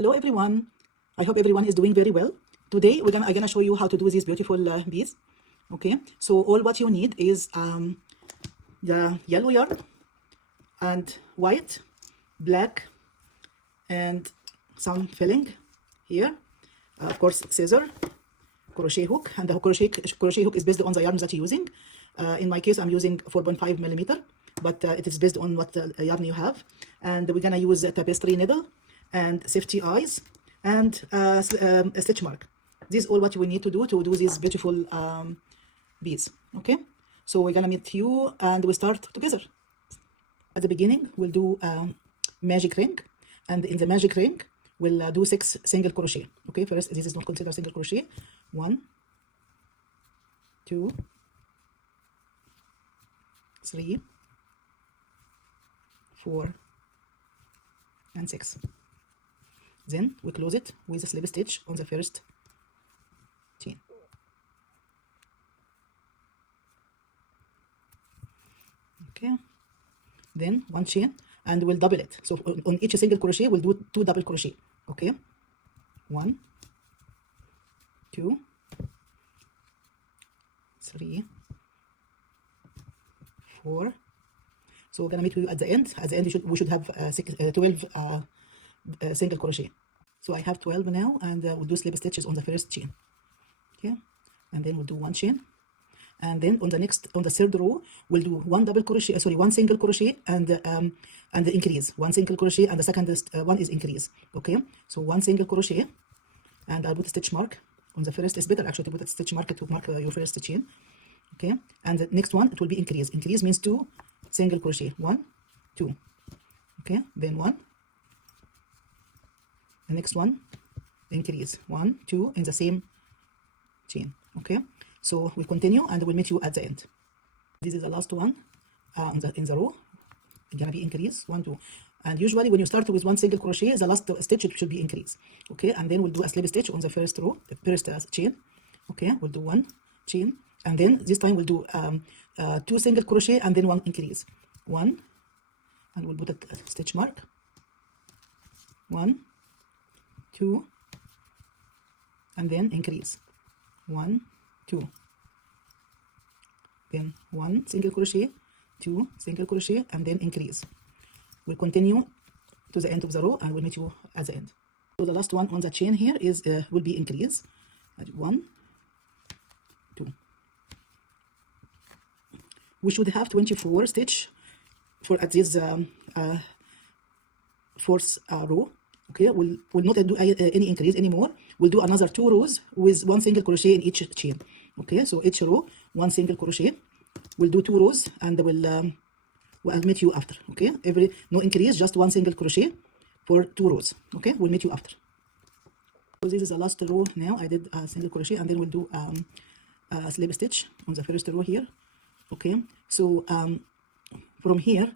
Hello everyone, I hope everyone is doing very well. Today I'm gonna show you how to do these beautiful beads. Okay, so all what you need is the yellow yarn and white, black, and some filling here, of course scissor, crochet hook, and the crochet hook is based on the yarn that you're using. In my case I'm using 4.5 millimeter, but it is based on what yarn you have. And we're gonna use a tapestry needle and safety eyes and a stitch mark. This is all what we need to do these beautiful beads. Okay, so we're gonna meet you and we start together. At the beginning we'll do magic ring, and in the magic ring we'll do 6 single crochet. Okay, first this is not considered single crochet. 1, 2, 3, 4, and 6. Then we close it with a slip stitch on the first chain. Okay, then 1 chain and we'll double it. So on each single crochet we'll do 2 double crochet. Okay, 1, 2, 3, 4. So we're gonna meet you at the end. At the end we should have 12 single crochet. So I have 12 now, and we'll do slip stitches on the first chain. Okay, and then we'll do 1 chain, and then on the third row we'll do 1 double crochet, 1 single crochet, and the increase 1 single crochet, and the second one is increase. Okay, so 1 single crochet, and I'll put a stitch mark on the first. It's better actually to put a stitch mark to mark your first chain. Okay, and the next one it will be increase. Increase means 2 single crochet, 1, 2. Okay, then 1. The next one increase, 1, 2 in the same chain. Okay, so we'll continue and we'll meet you at the end. This is the last one in the row. It's gonna be increase, 1, 2, and usually when you start with 1 single crochet, the last stitch it should be increase. Okay, and then we'll do a slip stitch on the first row, the first chain. Okay, we'll do 1 chain, and then this time we'll do 2 single crochet and then 1 increase, 1, and we'll put a stitch mark, 1, 2, and then increase, 1, 2, then 1 single crochet, 2 single crochet, and then increase. We'll continue to the end of the row and we'll meet you at the end. So the last one on the chain here is will be increase, 1, 2. We should have 24 stitch for at this fourth row. Okay, we'll not do any increase anymore. We'll do another 2 rows with 1 single crochet in each chain. Okay, so each row 1 single crochet. We'll do 2 rows and I'll meet you after. Okay, no increase, just 1 single crochet for 2 rows. Okay, we'll meet you after. So this is the last row now. I did a single crochet, and then we'll do a slip stitch on the first row here. Okay, so from here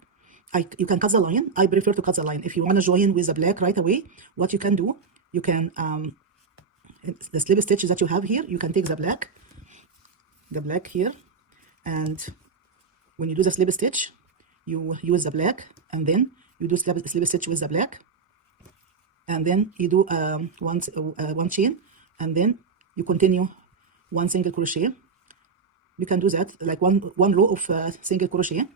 you can cut the line. I prefer to cut the line. If you want to join with the black right away, what you can do, you can the slip stitches that you have here, you can take the black here, and when you do the slip stitch you use the black, and then you do slip stitch with the black, and then you do 1 chain, and then you continue 1 single crochet. You can do that like one row of single crochet.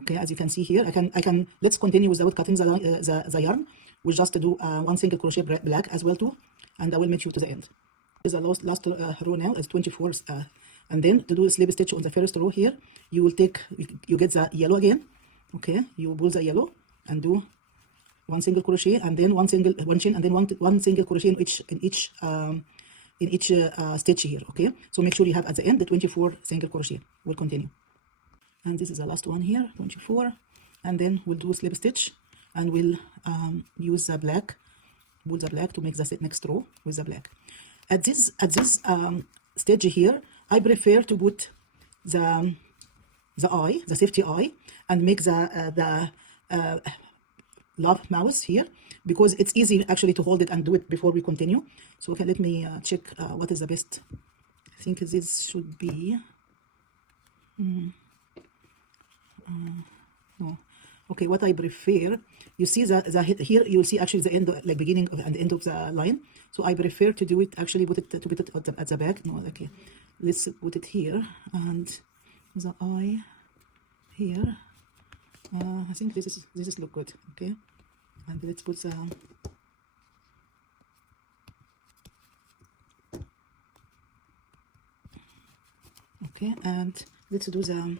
Okay, as you can see here, I can let's continue without cutting the yarn. We'll just do 1 single crochet black as well too, and I will meet you to the end. This is the last row now. It's 24, and then to do a slip stitch on the first row here, you will take, you get the yellow again. Okay, you pull the yellow and do 1 single crochet, and then 1 chain, and then one single crochet in each stitch here. Okay, so make sure you have at the end the 24 single crochet. We'll continue, and this is the last one here, 24, and then we'll do slip stitch, and we'll use the black, pull the black to make the next row with the black. At this stage here, I prefer to put the eye, the safety eye, and make the love mouse here, because it's easy actually to hold it and do it before we continue. So okay, let me check what is the best. I think this should be no, Okay, what I prefer, you see the here you'll see actually the end, like beginning of, and the end of the line. So I prefer to do it, actually put it at the back. No, okay, let's put it here, and the eye here. I think this is look good. Okay, and let's put the okay, and let's do the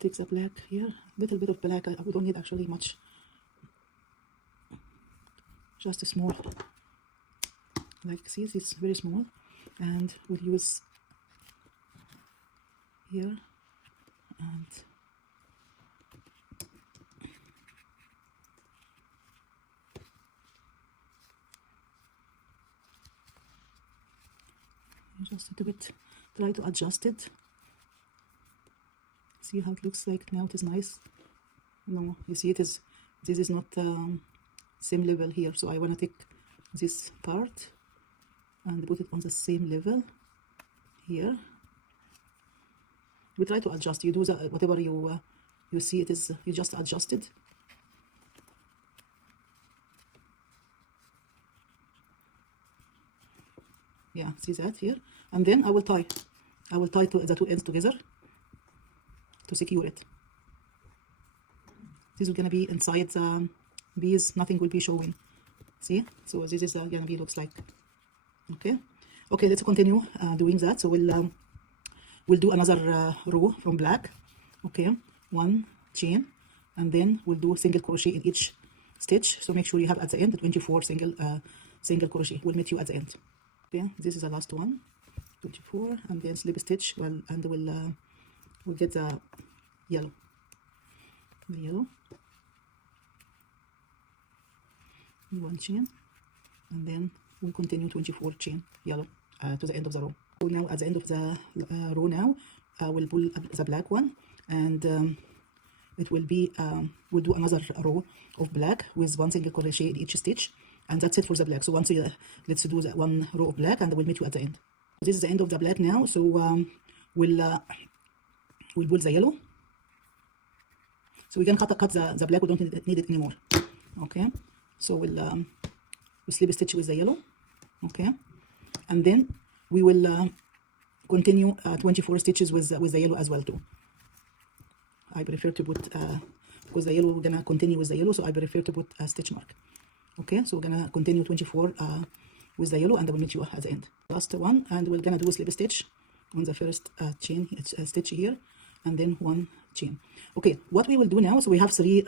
take the black here, little bit of black. We don't need actually much, just a small, like see, it's very small, and we'll use here, and just a little bit, try to adjust it. See how it looks like now. It is nice. No, you see, it is, this is not same level here, so I want to take this part and put it on the same level here. We try to adjust. You do the whatever you see it is, you just adjust it. Yeah, see that here, and then I will tie the two ends together to secure it. This is gonna be inside the bees, nothing will be showing. See, so this is gonna be looks like. Okay, let's continue doing that. So we'll do another row from black. Okay, 1 chain, and then we'll do single crochet in each stitch. So make sure you have at the end 24 single crochet. We'll meet you at the end. Okay, this is the last one, 24, and then slip stitch. Well, and we'll get the yellow, one chain, and then we'll continue 24 chain yellow to the end of the row. So now at the end of the row now, we'll pull the black one, and it will be we'll do another row of black with 1 single crochet in each stitch, and that's it for the black. So once let's do the 1 row of black, and we'll meet you at the end. This is the end of the black now. So we'll pull the yellow. So we can cut the black. We don't need it anymore. Okay, so we'll slip stitch with the yellow. Okay, and then we will continue 24 stitches with the yellow as well too. I prefer to put because the yellow, we're gonna continue with the yellow, so I prefer to put a stitch mark. Okay, so we're gonna continue 24 with the yellow, and I will meet you at the end. Last one, and we're gonna do a slip stitch on the first chain stitch here, and then 1 chain. Okay, what we will do now, so we have 3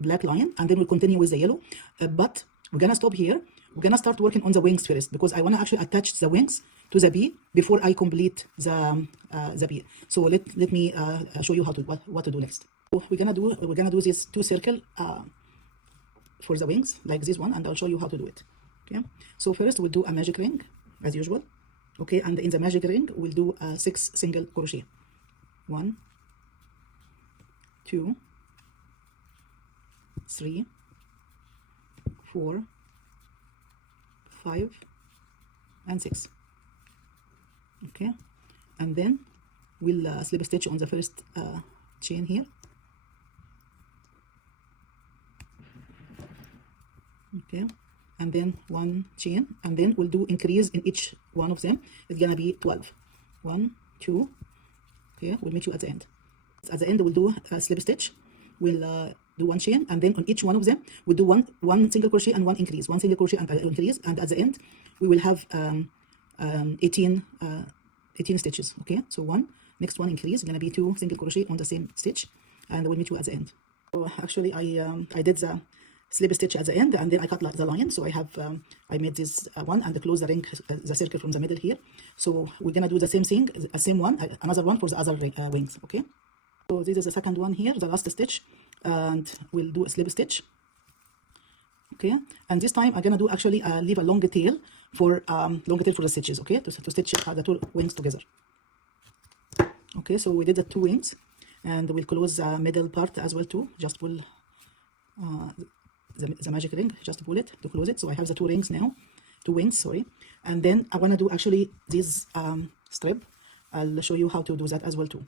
black line, and then we'll continue with the yellow, but we're gonna stop here. We're gonna start working on the wings first, because I want to actually attach the wings to the bee before I complete the bee. So let me show you how to what to do next. So we're gonna do this 2 circle for the wings, like this one, and I'll show you how to do it. Okay, so first we'll do a magic ring as usual. Okay, and in the magic ring we'll do 6 single crochet. 1, 2, 3, 4, 5, and 6. Okay, and then we'll slip stitch on the first chain here. Okay, and then 1 chain, and then we'll do increase in each one of them. It's gonna be 12. 1, 2. Okay, we'll meet you at the end. At the end we'll do a slip stitch. We'll do 1 chain, and then on each one of them we'll do one single crochet and 1 increase, 1 single crochet and increase, and at the end we will have 18 stitches. Okay, so next one increase, gonna be 2 single crochet on the same stitch, and we'll meet you at the end. So actually I did the slip stitch at the end, and then I cut the line. So I have I made this one and close the ring, the circle from the middle here. So we're gonna do the same thing, same one, another one for the other wings. Okay, so this is the second one here, the last stitch, and we'll do a slip stitch. Okay, and this time I'm gonna do actually leave a long tail for the stitches. Okay, to stitch the 2 wings together. Okay, so we did the 2 wings, and we'll close the middle part as well too. Just pull the magic ring, just pull it to close it. So I have the 2 rings now, 2 wings, sorry. And then I want to do actually this strip. I'll show you how to do that as well too.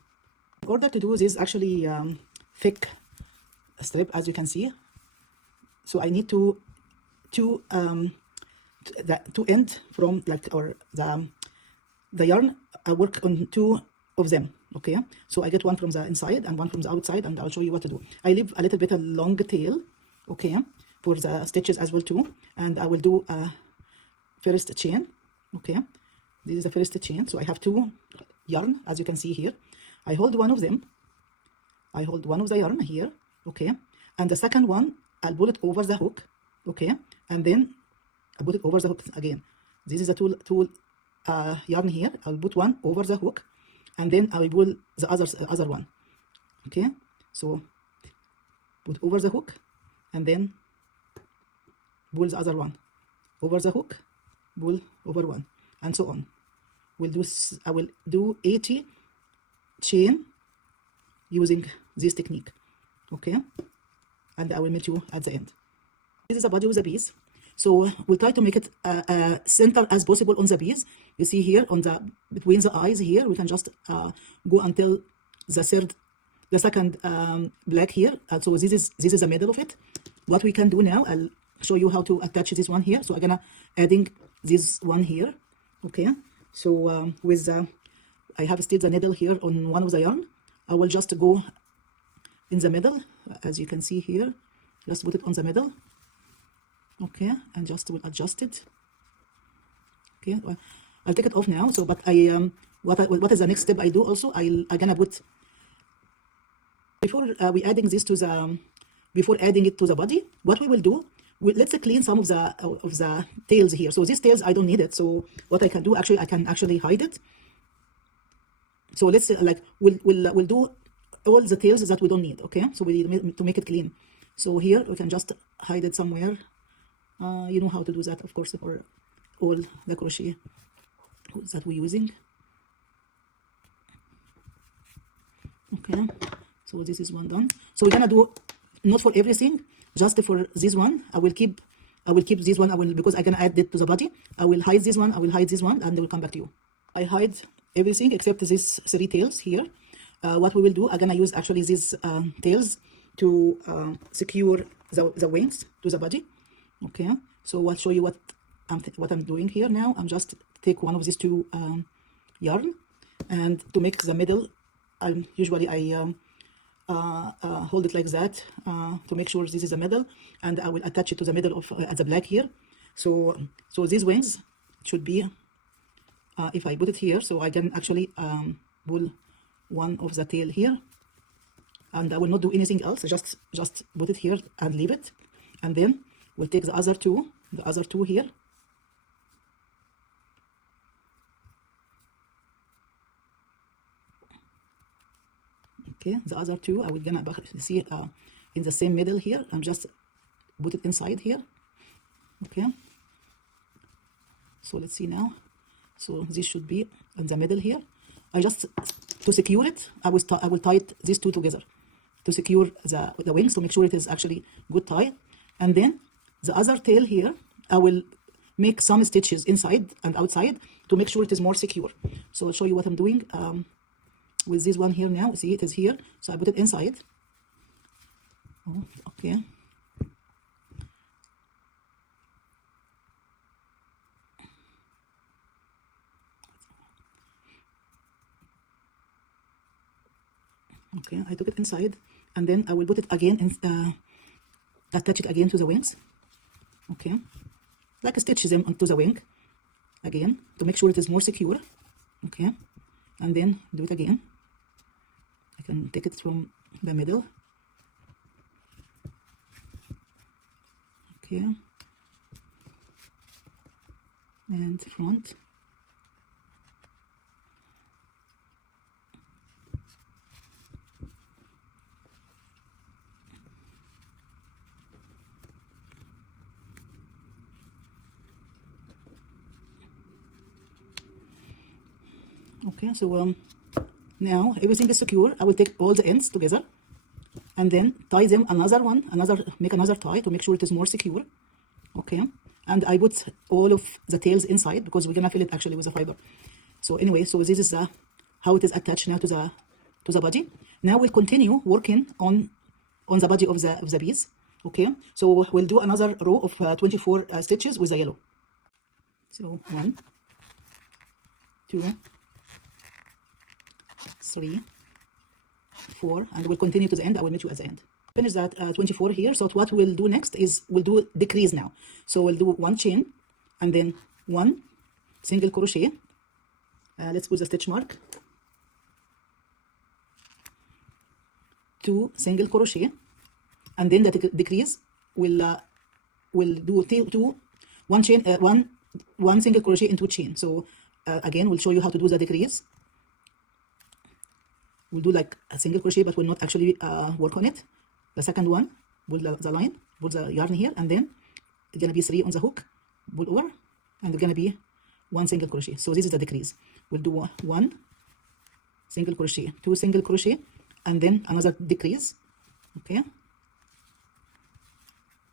In order to do this actually thick strip, as you can see. So I need to end from like, or the yarn, I work on 2 of them. Okay, so I get one from the inside and one from the outside, and I'll show you what to do. I leave a little bit a long tail, okay, for the stitches as well too, and I will do a first chain. Okay, this is the first chain. So I have 2 yarn, as you can see here. I hold one of them, I hold one of the yarn here, okay, and the second one I'll pull it over the hook, okay, and then I put it over the hook again. This is a two yarn here. I'll put one over the hook, and then I will pull the other one. Okay, so put over the hook, and then pull the other one over the hook, pull over one, and so on. I will do 80 chain using this technique. Okay, and I will meet you at the end. This is a body with a piece. So we'll try to make it center as possible on the piece. You see here on the between the eyes here, we can just go until the second black here. So this is the middle of it. What we can do now, I'll show you how to attach this one here. So I'm gonna adding this one here. Okay. So with I have still the needle here on one of the yarn. I will just go in the middle, as you can see here. Just put it on the middle. Okay, and just will adjust it. Okay, well, I'll take it off now. So, but what is the next step I do also? I'm gonna put, before we adding this to the, before adding it to the body, what we will do, let's clean some of the tails here. So these tails I don't need it. So what I can do, actually I can actually hide it. So let's like we'll do all the tails that we don't need. Okay, so we need to make it clean. So here we can just hide it somewhere. You know how to do that, of course, for all the crochet that we're using. Okay, so this is one done. So we're gonna do not for everything, just for this one. I will keep this one. Because I'm gonna add it to the body. I will hide this one. I will hide this one, and I will come back to you. I hide everything except these 3 tails here. What we will do, I'm gonna use actually these tails to secure the wings to the body. Okay, so I'll show you what I'm doing here now. I'm just take one of these 2 yarn, and to make the middle, I hold it like that to make sure this is the middle, and I will attach it to the middle of at the black here. So these wings should be, if I put it here, so I can actually pull one of the tail here, and I will not do anything else. Just put it here and leave it, and then we'll take the other two here. Okay, the other 2 I will gonna see in the same middle here. I'm just put it inside here. Okay, so let's see now. So this should be in the middle here. I just, to secure it, I will tie these 2 together to secure the wings, to make sure it is actually good tie. And then the other tail here, I will make some stitches inside and outside to make sure it is more secure. So I'll show you what I'm doing with this one here now. See, it is here, so I put it inside. Oh, okay. Okay, I took it inside, and then I will put it again and attach it again to the wings. Okay, like stitch them onto the wing again to make sure it is more secure. Okay, and then do it again. I can take it from the middle. Okay, and front. Okay, so now everything is secure. I will take all the ends together and then tie them make another tie to make sure it is more secure. Okay, and I put all of the tails inside because we're gonna fill it actually with a fiber. So anyway, so this is how it is attached now to the body. Now we'll continue working on on the body of the bees. Okay, so we'll do another row of 24 stitches with the yellow. So 1, 2, 3, 4, and we'll continue to the end. I will meet you at the end. Finish that 24 here. So what we'll do next is we'll do decrease now. So we'll do 1 chain and then 1 single crochet. Let's put the stitch mark. 2 single crochet, and then the decrease will do 1 chain, one single crochet into chain. So again, we'll show you how to do the decrease. We'll do like a single crochet, but we'll not actually work on it. The second one, pull the line, pull the yarn here, and then it's gonna be 3 on the hook, pull over, and it's gonna be 1 single crochet. So this is the decrease. We'll do 1 single crochet, 2 single crochet, and then another decrease. Okay,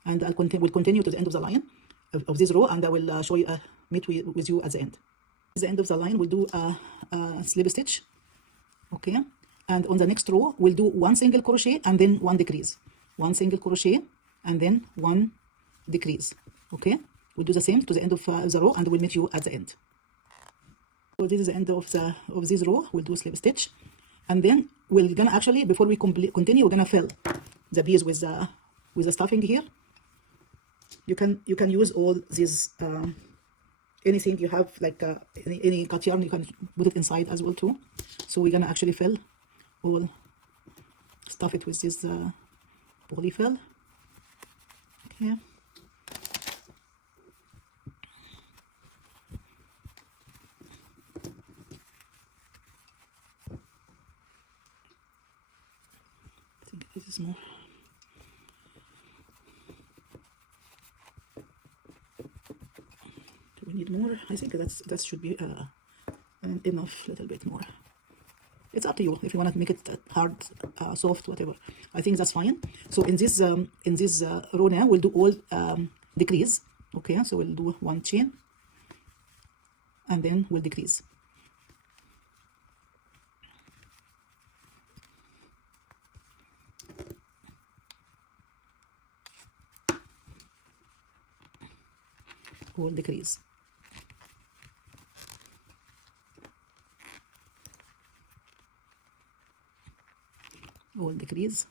and we'll continue to the end of the line of this row, and I will show you meet with you at the end. At the end of the line, we'll do a slip stitch. Okay, and on the next row we'll do 1 single crochet and then 1 decrease, 1 single crochet and then 1 decrease. Okay, we'll do the same to the end of the row, and we'll meet you at the end. So this is the end of this row. We'll do slip stitch, and then we're gonna actually, before we continue, we're gonna fill the bees with the stuffing here. You can use all these anything you have, like any cut yarn, you can put it inside as well too. So we're gonna actually fill all, stuff it with this polyfill. Okay. I think this is more. Do we need more? I think that should be enough, little bit more. It's up to you if you want to make it hard, soft, whatever. I think that's fine. So in this row now, we'll do all decrease. Okay, so we'll do 1 chain and then we'll decrease. All decrease. All decrease.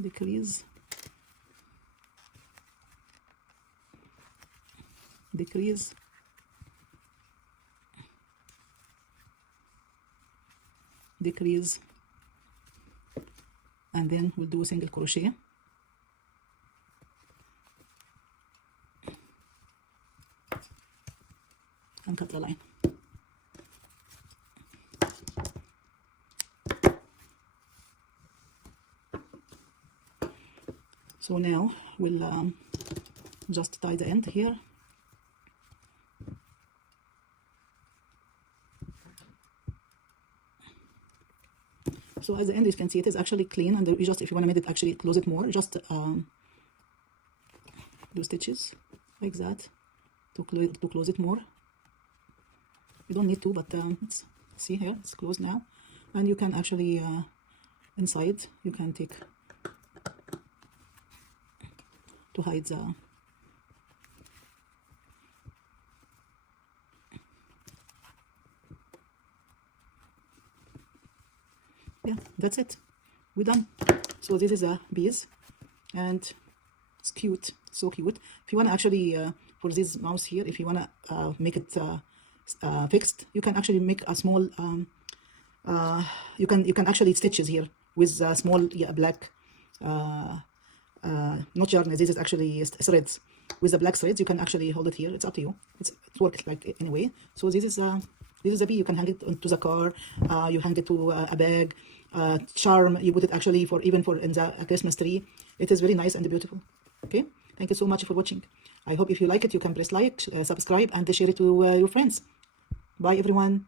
Decrease. Decrease. Decrease. And then we'll do a single crochet. And cut the line. So now we'll just tie the end here. So at the end, you can see it is actually clean, and you just, if you want to make it actually close it more, just do stitches like that to close it more. You don't need to, but see here, it's closed now, and you can actually inside you can take to hide the yeah, that's it, we're done. So this is a bees, and it's cute, so cute. If you want to actually for this mouse here, if you want to make it fixed, you can actually make a small you can actually stitches here with small black not yarn, this is actually threads. With the black threads you can actually hold it here. It's up to you, it works like anyway. So this is a bee. You can hang it onto the car, you hang it to a bag, charm, you put it actually for even for in the Christmas tree. It is very nice and beautiful. Okay, thank you so much for watching. I hope if you like it, you can press like, subscribe, and share it to your friends. Bye everyone.